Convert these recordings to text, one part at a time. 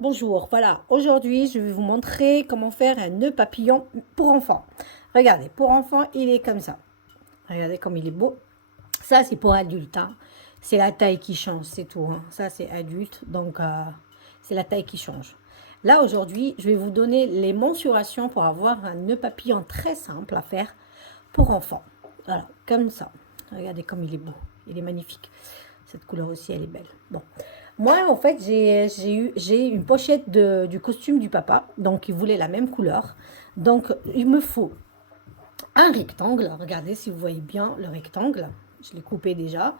Bonjour, voilà, aujourd'hui je vais vous montrer comment faire un nœud papillon pour enfants. Regardez, pour enfants il est comme ça. Regardez comme il est beau. Ça c'est pour adultes, hein. C'est la taille qui change, c'est tout, hein. Ça c'est adulte, donc c'est la taille qui change. Là aujourd'hui je vais vous donner les mensurations pour avoir un nœud papillon très simple à faire pour enfants. Voilà, comme ça. Regardez comme il est beau, il est magnifique. Cette couleur aussi, elle est belle. Bon, moi, en fait, j'ai une pochette du costume du papa. Donc, il voulait la même couleur. Donc, il me faut un rectangle. Regardez si vous voyez bien le rectangle. Je l'ai coupé déjà.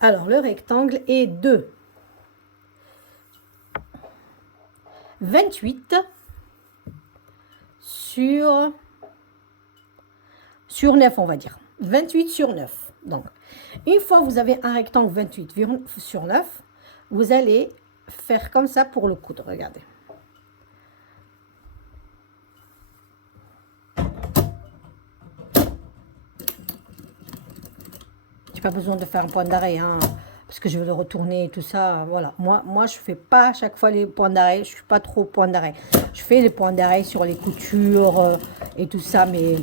Alors, le rectangle est de 28 sur, sur 9, on va dire. 28 sur 9. Donc, une fois que vous avez un rectangle 28 sur 9, vous allez faire comme ça pour le coudre. Regardez. Pas besoin de faire un point d'arrêt, hein, parce que je vais le retourner et tout ça. Voilà, moi je fais pas à chaque fois les points d'arrêt. Je suis pas trop point d'arrêt. Je fais les points d'arrêt sur les coutures et tout ça, mais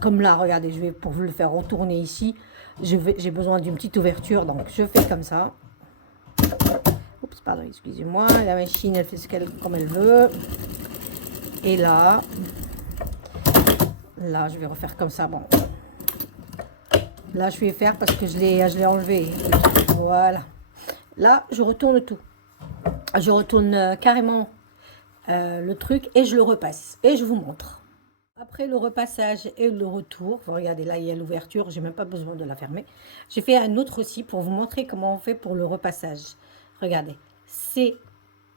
comme là, regardez, je vais pour vous le faire retourner ici. J'ai besoin d'une petite ouverture, donc je fais comme ça. Oups, pardon, excusez-moi. La machine, elle fait comme elle veut. Et là, je vais refaire comme ça. Bon. Là, je vais faire parce que je l'ai enlevé. Voilà. Là, je retourne tout. Je retourne carrément le truc et je le repasse. Et je vous montre. Après le repassage et le retour, vous regardez là, il y a l'ouverture. J'ai même pas besoin de la fermer. J'ai fait un autre aussi pour vous montrer comment on fait pour le repassage. Regardez. C'est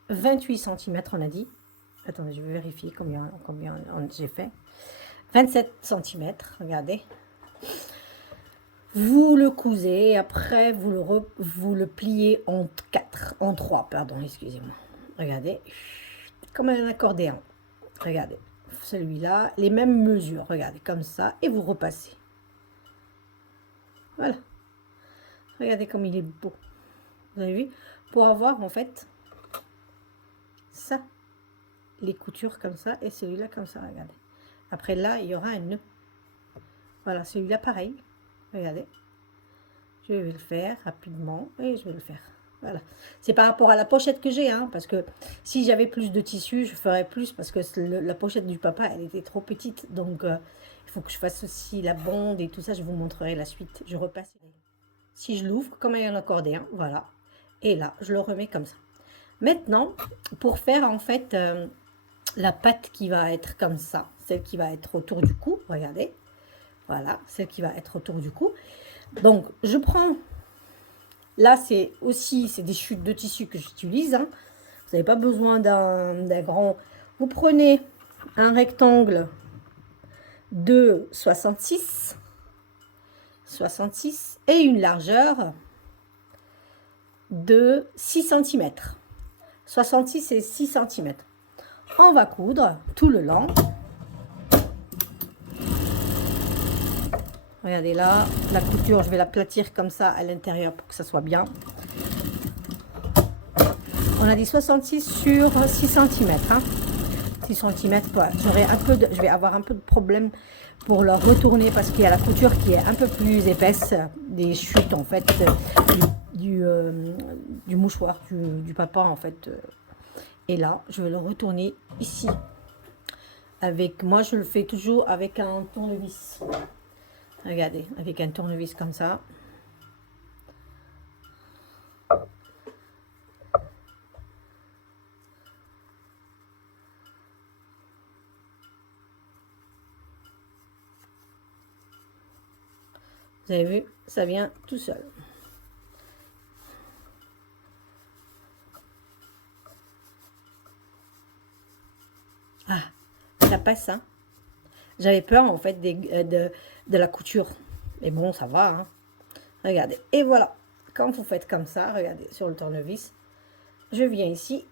28 cm, on a dit. Attendez, je vais vérifier combien j'ai fait. 27 cm, regardez. Vous le cousez, après vous le pliez en 4, en 3, pardon, excusez-moi. Regardez, comme un accordéon. Regardez, celui-là, les mêmes mesures, regardez, comme ça, et vous repassez. Voilà. Regardez comme il est beau. Vous avez vu? Pour avoir, en fait, ça, les coutures comme ça, et celui-là comme ça, regardez. Après, là, il y aura un nœud. Voilà, celui-là, pareil. Regardez. Je vais le faire rapidement et je vais le faire. Voilà. C'est par rapport à la pochette que j'ai, hein, parce que si j'avais plus de tissu, je ferais plus, parce que la pochette du papa, elle était trop petite. Donc, il faut que je fasse aussi la bande et tout ça. Je vous montrerai la suite. Je repasse. Si je l'ouvre, comme un accordéon, voilà. Et là, je le remets comme ça. Maintenant, pour faire en fait la patte qui va être comme ça, celle qui va être autour du cou, regardez. Voilà, celle qui va être autour du cou. Donc, je prends, là, c'est des chutes de tissu que j'utilise, hein. Vous n'avez pas besoin d'un grand. Vous prenez un rectangle de 66 et une largeur de 6 cm. 66 et 6 cm. On va coudre tout le long. Regardez là, la couture, je vais l'aplatir comme ça à l'intérieur pour que ça soit bien. On a dit 66 sur 6 cm. Hein. 6 cm, je vais avoir un peu de problème pour le retourner parce qu'il y a la couture qui est un peu plus épaisse des chutes en fait du mouchoir du papa en fait. Et là, je vais le retourner ici. Moi, je le fais toujours avec un tournevis. Regardez, avec un tournevis comme ça. Vous avez vu, ça vient tout seul. Ah, ça passe, hein. J'avais peur, en fait, de la couture. Mais bon, ça va, hein. Regardez. Et voilà. Quand vous faites comme ça, regardez, sur le tournevis, je viens ici.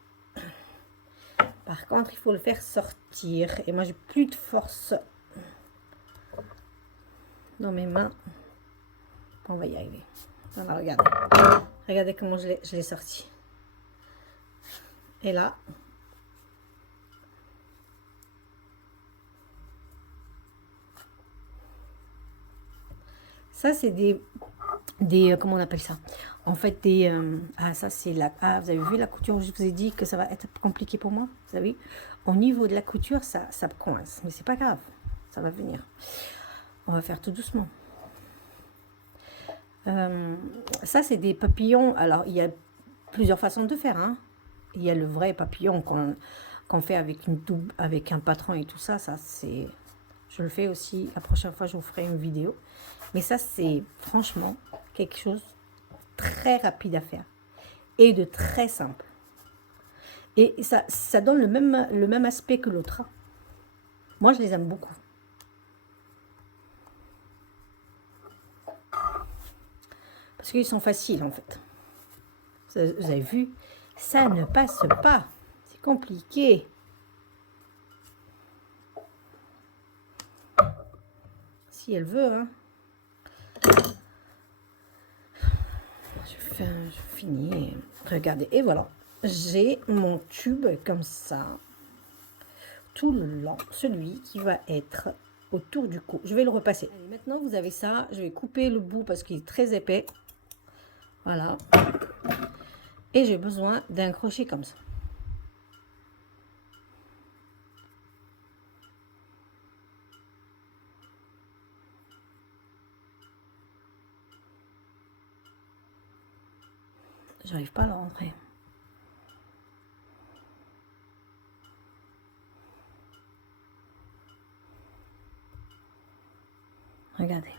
Par contre, il faut le faire sortir. Et moi, j'ai plus de force dans mes mains. On va y arriver. Voilà, regardez. Regardez comment je l'ai sorti. Et là, Ça, c'est comment on appelle ça? En fait, ça, c'est la... Ah, vous avez vu la couture? Je vous ai dit que ça va être compliqué pour moi. Vous savez, au niveau de la couture, ça coince. Mais c'est pas grave. Ça va venir. On va faire tout doucement. Ça, c'est des papillons. Alors, il y a plusieurs façons de faire. Hein. Il y a le vrai papillon qu'on fait avec un patron et tout ça. Ça, c'est... Je le fais aussi. La prochaine fois, je vous ferai une vidéo. Mais ça, c'est franchement quelque chose de très rapide à faire. Et de très simple. Et ça donne le même aspect que l'autre. Moi, je les aime beaucoup. Parce qu'ils sont faciles, en fait. Vous avez vu, ça ne passe pas. C'est compliqué. Si elle veut, hein. Je finis. Regardez, et voilà. J'ai mon tube comme ça. Tout le long. Celui qui va être autour du cou. Je vais le repasser. Allez, maintenant, vous avez ça. Je vais couper le bout parce qu'il est très épais. Voilà. Et j'ai besoin d'un crochet comme ça. J'arrive pas à le rentrer. Regardez.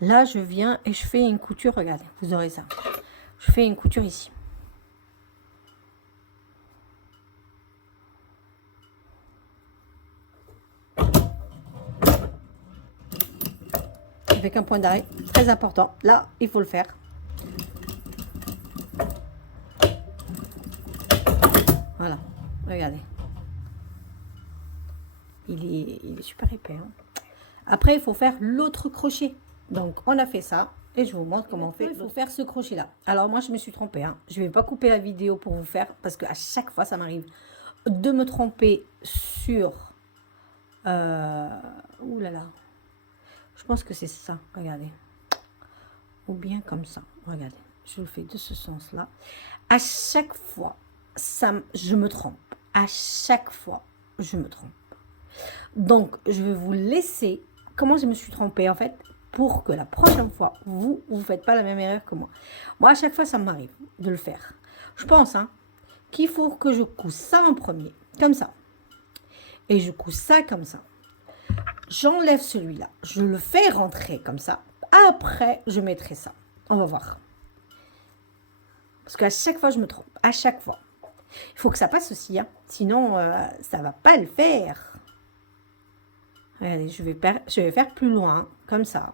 Là, je viens et je fais une couture. Regardez, vous aurez ça. Je fais une couture ici. Avec un point d'arrêt très important. Là, il faut le faire. Voilà, regardez. Il est super épais. Hein. Après, il faut faire l'autre crochet. Donc, on a fait ça. Et je vous montre comment on fait. Il faut faire ce crochet-là. Alors, moi, je me suis trompée. Hein. Je ne vais pas couper la vidéo pour vous faire. Parce qu'à chaque fois, ça m'arrive de me tromper sur... ouh là là. Je pense que c'est ça. Regardez. Ou bien comme ça. Regardez. Je le fais de ce sens-là. À chaque fois, je me trompe. À chaque fois, je me trompe. Donc, je vais vous laisser comment je me suis trompée, en fait, pour que la prochaine fois, vous ne faites pas la même erreur que moi. Moi, à chaque fois, ça m'arrive de le faire. Je pense hein, qu'il faut que je cousse ça en premier, comme ça. Et je cousse ça comme ça. J'enlève celui-là. Je le fais rentrer comme ça. Après, je mettrai ça. On va voir. Parce qu'à chaque fois, je me trompe. À chaque fois. Il faut que ça passe aussi. Hein. Sinon, ça ne va pas le faire. Regardez, je vais faire plus loin. Comme ça.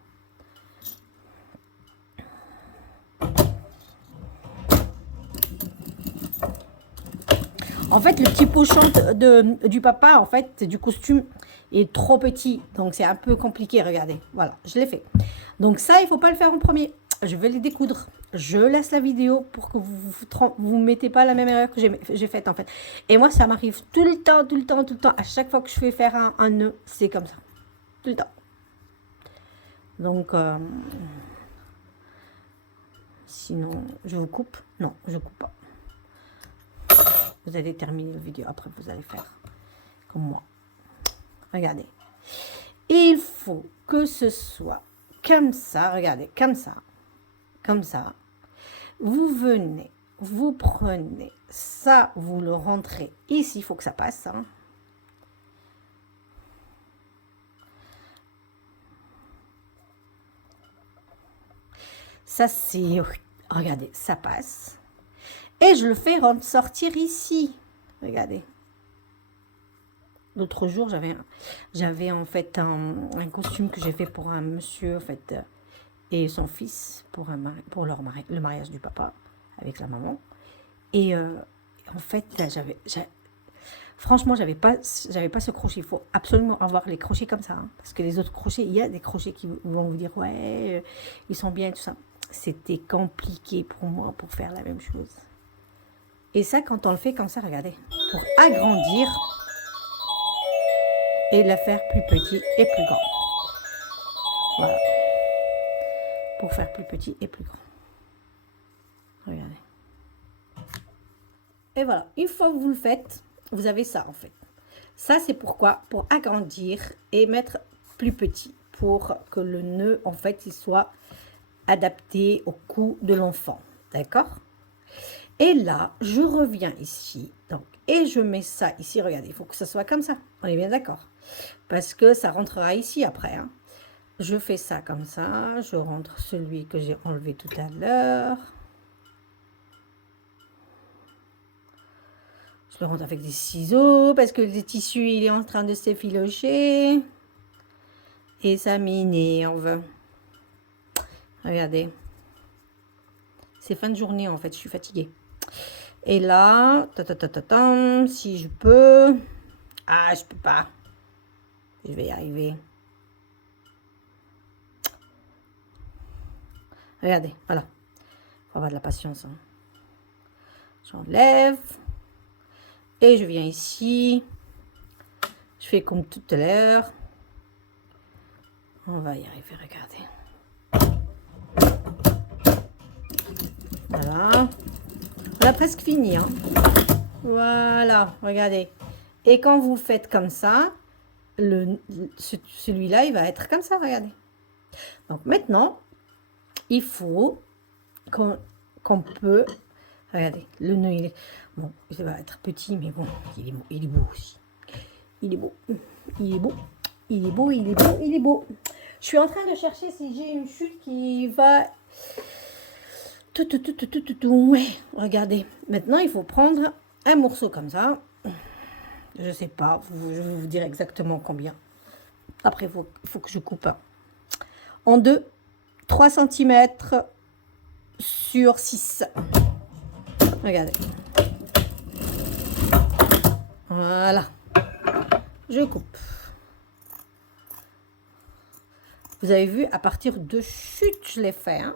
En fait, le petit pochon du papa, en fait, du costume, est trop petit. Donc, c'est un peu compliqué. Regardez. Voilà, je l'ai fait. Donc, ça, il ne faut pas le faire en premier. Je vais les découdre. Je laisse la vidéo pour que vous ne mettez pas la même erreur que j'ai faite, en fait. Et moi, ça m'arrive tout le temps, tout le temps, tout le temps. À chaque fois que je fais faire un nœud, c'est comme ça. Tout le temps. Donc, sinon, je vous coupe. Non, je ne coupe pas. Vous allez terminer la vidéo. Après, vous allez faire comme moi. Regardez. Il faut que ce soit comme ça. Regardez, comme ça. Comme ça. Vous venez, vous prenez ça, vous le rentrez ici. Il faut que ça passe. Hein. Ça, c'est... Regardez, ça passe. Et je le fais ressortir ici. Regardez. L'autre jour, j'avais en fait un costume que j'ai fait pour un monsieur, en fait, et son fils, pour le mariage du papa, avec la maman. Et en fait, là, franchement, j'avais pas ce crochet. Il faut absolument avoir les crochets comme ça. Hein, parce que les autres crochets, il y a des crochets qui vont vous dire, ouais, ils sont bien et tout ça. C'était compliqué pour moi pour faire la même chose. Et ça, quand on le fait comme ça, regardez, pour agrandir et la faire plus petit et plus grand. Voilà. pour faire plus petit et plus grand. Regardez. Et voilà, une fois que vous le faites, vous avez ça en fait. Ça, c'est pourquoi? Pour agrandir et mettre plus petit, pour que le nœud, en fait, il soit adapté au cou de l'enfant. D'accord? Et là, je reviens ici, donc, et je mets ça ici. Regardez, il faut que ça soit comme ça. On est bien d'accord? Parce que ça rentrera ici après. Hein. Je fais ça comme ça. Je rentre celui que j'ai enlevé tout à l'heure. Je le rentre avec des ciseaux parce que le tissu, il est en train de s'effilocher. Et ça m'énerve. Regardez. C'est fin de journée, en fait. Je suis fatiguée. Et là, si je peux... Ah, je peux pas. Je vais y arriver. Regardez, voilà. Faut avoir de la patience. Hein. J'enlève. Et je viens ici. Je fais comme tout à l'heure. On va y arriver, regardez. Voilà. On a presque fini. Hein. Voilà, regardez. Et quand vous faites comme ça, celui-là, il va être comme ça, regardez. Donc maintenant, il faut qu'on peut... Regardez, le nœud, il est... Bon, il va être petit, mais bon, il est beau aussi. Il est beau. Il est beau. Il est beau, il est beau, il est beau. Je suis en train de chercher si j'ai une chute qui va... Ouais, regardez. Maintenant, il faut prendre un morceau comme ça. Je sais pas, je vais vous dire exactement combien. Après, il faut que je coupe en deux. 3 cm sur 6. Regardez. Voilà. Je coupe. Vous avez vu, à partir de chute, je l'ai fait. Hein.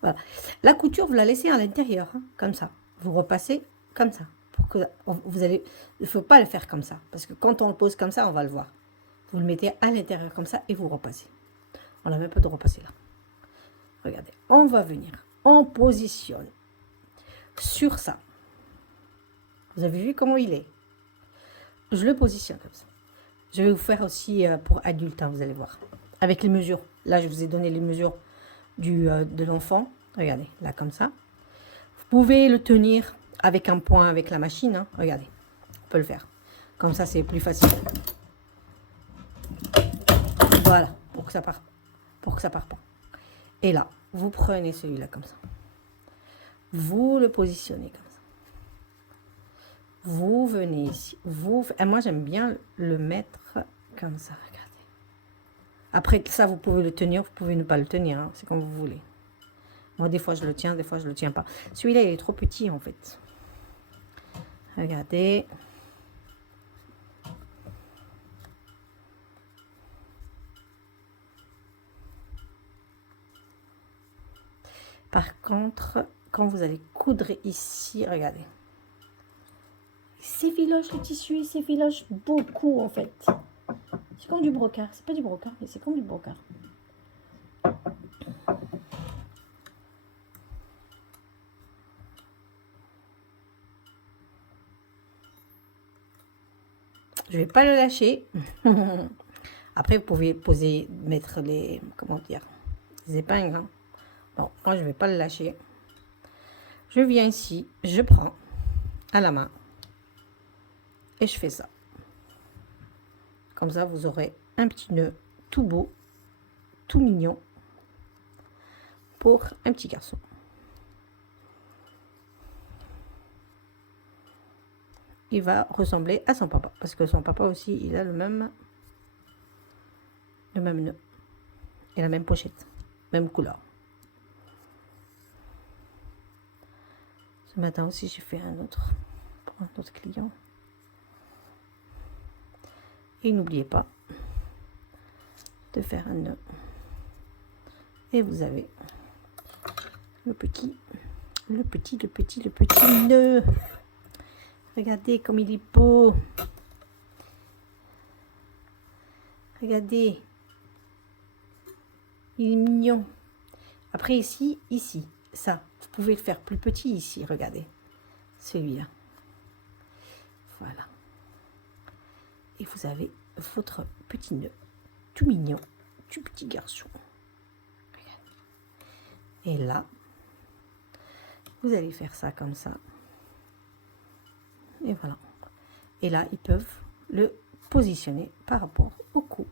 Voilà. La couture, vous la laissez à l'intérieur, hein, comme ça. Vous repassez comme ça. Pour que vous allez, il ne faut pas le faire comme ça. Parce que quand on le pose comme ça, on va le voir. Vous le mettez à l'intérieur comme ça et vous repassez. On a même pas de repasser là. Regardez, on va venir. On positionne sur ça. Vous avez vu comment il est? Je le positionne comme ça. Je vais vous faire aussi pour adultes, hein, vous allez voir. Avec les mesures. Là, je vous ai donné les mesures de l'enfant. Regardez, là comme ça. Vous pouvez le tenir avec un point avec la machine. Hein. Regardez, on peut le faire. Comme ça, c'est plus facile. Voilà, pour que ça parte. Pour que ça parte pas. Et là, vous prenez celui-là comme ça. Vous le positionnez comme ça. Vous venez ici. Et moi, j'aime bien le mettre comme ça. Regardez. Après ça, vous pouvez le tenir. Vous pouvez ne pas le tenir. Hein, c'est comme vous voulez. Moi, des fois, je le tiens. Des fois, je le tiens pas. Celui-là, il est trop petit, en fait. Regardez. Par contre, quand vous allez coudre ici, regardez. Il s'effiloche le tissu, il s'effiloche beaucoup en fait. C'est comme du brocart. C'est pas du brocart, mais c'est comme du brocart. Je vais pas le lâcher. Après, vous pouvez mettre les, comment dire, les épingles. Hein. Bon, moi, je vais pas le lâcher. Je viens ici, je prends à la main et je fais ça. Comme ça, vous aurez un petit nœud tout beau, tout mignon pour un petit garçon. Il va ressembler à son papa parce que son papa aussi, il a le même nœud et la même pochette, même couleur. Ce matin aussi, j'ai fait un autre pour un autre client. Et n'oubliez pas de faire un nœud. Et vous avez le petit nœud. Regardez comme il est beau. Regardez. Il est mignon. Après ici, ça. Vous pouvez le faire plus petit ici, regardez. Celui-là. Voilà. Et vous avez votre petit nœud. Tout mignon. Tout petit garçon. Et là, vous allez faire ça comme ça. Et voilà. Et là, ils peuvent le positionner par rapport au cou.